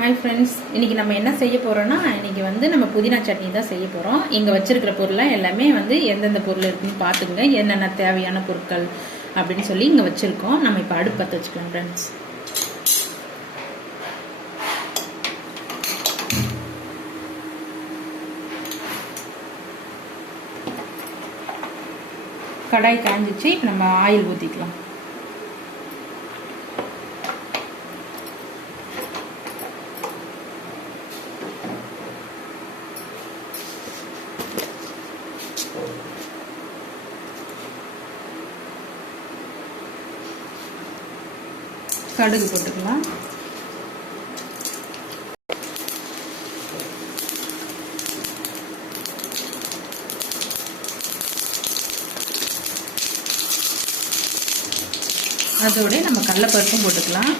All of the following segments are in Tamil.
ஹாய் ஃப்ரெண்ட்ஸ், இன்றைக்கி நம்ம என்ன செய்ய போகிறோன்னா, இன்றைக்கி வந்து நம்ம புதினா சட்னி தான் செய்ய போகிறோம். இங்கே வச்சுருக்கிற பொருளாக எல்லாமே வந்து எந்தெந்த பொருள் இருக்குன்னு பார்த்துக்குங்க, என்னென்ன தேவையான பொருட்கள் அப்படின்னு சொல்லி இங்கே வச்சுருக்கோம். நம்ம இப்போ அடுப்பு பற்ற வச்சுக்கலாம் ஃப்ரெண்ட்ஸ். கடாய் காஞ்சிச்சு. இப்போ நம்ம ஆயில் ஊற்றிக்கலாம். கடுகு போட்டுக்கலாம். அதோட நம்ம கடலைப்பருப்பும் போட்டுக்கலாம்,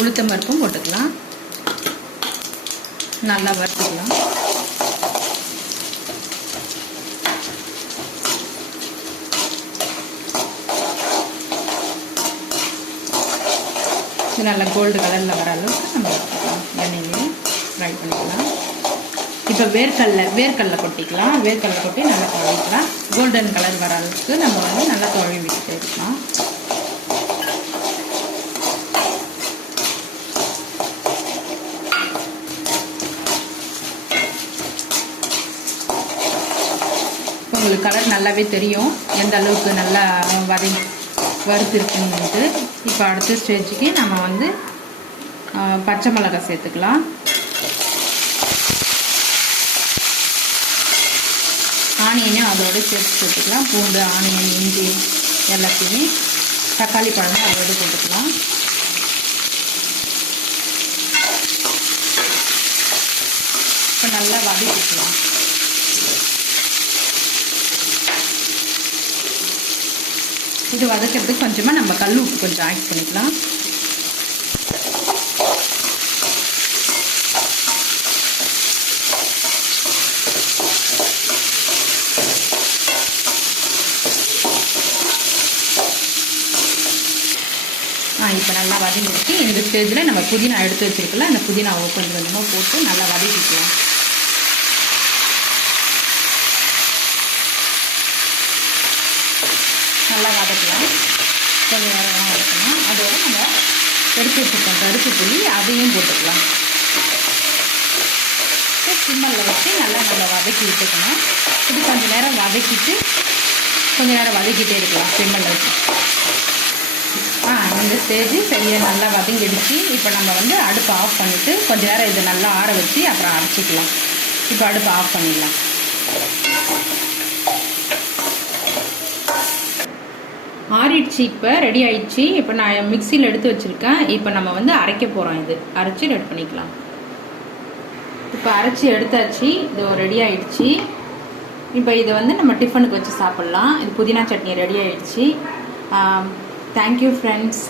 உளுத்தம் பருப்பும் போட்டுக்கலாம். நல்லா வறுத்துக்கலாம். நல்லா கோல்டு கலரில் வர அளவுக்கு நம்ம வறுத்துக்கலாம். எண்ணெயிலே ஃப்ரை பண்ணிக்கலாம். இப்போ வேர்க்கடலை கொட்டிக்கலாம். வேர்க்கடலை கொட்டி நல்லா துவைக்கலாம். கோல்டன் கலர் வர அளவுக்கு நம்ம வந்து நல்லா துவை விட்டுட்டே இருக்கலாம். உங்களுக்கு கலர் நல்லாவே தெரியும் எந்த அளவுக்கு நல்லா வறுத்துருக்குன்ட்டு. இப்போ அடுத்த ஸ்டேஜுக்கு நம்ம வந்து பச்சை மிளகாய் சேர்த்துக்கலாம். ஆனியனையும் அதோடு சேர்த்துக்கலாம். பூண்டு, ஆனியன், இஞ்சி எல்லாத்தையுமே, தக்காளி பழமும் அதோடு போட்டுக்கலாம். இப்போ நல்லா வதக்கிக்கலாம். இது வதக்கிறதுக்கு கொஞ்சமாக நம்ம கல் உப்பு கொஞ்சம் ஆட் பண்ணிக்கலாம். இப்போ நல்லா வதங்கிடுச்சு. இந்த ஸ்டேஜில் நம்ம புதினா எடுத்து வச்சுருக்கலாம். அந்த புதினாவை கொஞ்சம் கொஞ்சமாக போட்டு நல்லா வதக்கிக்கலாம். நல்லா வதக்கலாம். கொஞ்சம் நேரம் வதக்கணும். அதோடு நம்ம எடுத்து வச்சுருக்கோம் கருப்பு புளி, அதையும் போட்டுக்கலாம். சிம்மலில் வச்சு நல்லா நம்ம வதக்கி விட்டுக்கணும். இது கொஞ்சம் நேரம் வதக்கிட்டு கொஞ்சம் நேரம் வதக்கிட்டே இருக்கலாம் சிம்மலில் வச்சு. இந்த ஸ்டேஜ் சரியாக நல்லா வதங்கிடுச்சு. இப்போ நம்ம வந்து அடுப்பை ஆஃப் பண்ணிவிட்டு கொஞ்சம் நேரம் இதை நல்லா ஆற வச்சு அப்புறம் அரைச்சிக்கலாம். இப்போ அடுப்பை ஆஃப் பண்ணிடலாம். ஆறிடுச்சு. இப்போ ரெடி ஆயிடுச்சு. இப்போ நான் மிக்சியில் எடுத்து வச்சுருக்கேன். இப்போ நம்ம வந்து அரைக்க போகிறோம். இது அரைச்சி ரெடி பண்ணிக்கலாம். இப்போ அரைச்சி எடுத்தாச்சு. இது ரெடி ஆயிடுச்சு. இப்போ இதை வந்து நம்ம டிஃபனுக்கு வச்சு சாப்பிட்லாம். இது புதினா சட்னி ரெடி ஆயிடுச்சு. Thank you friends.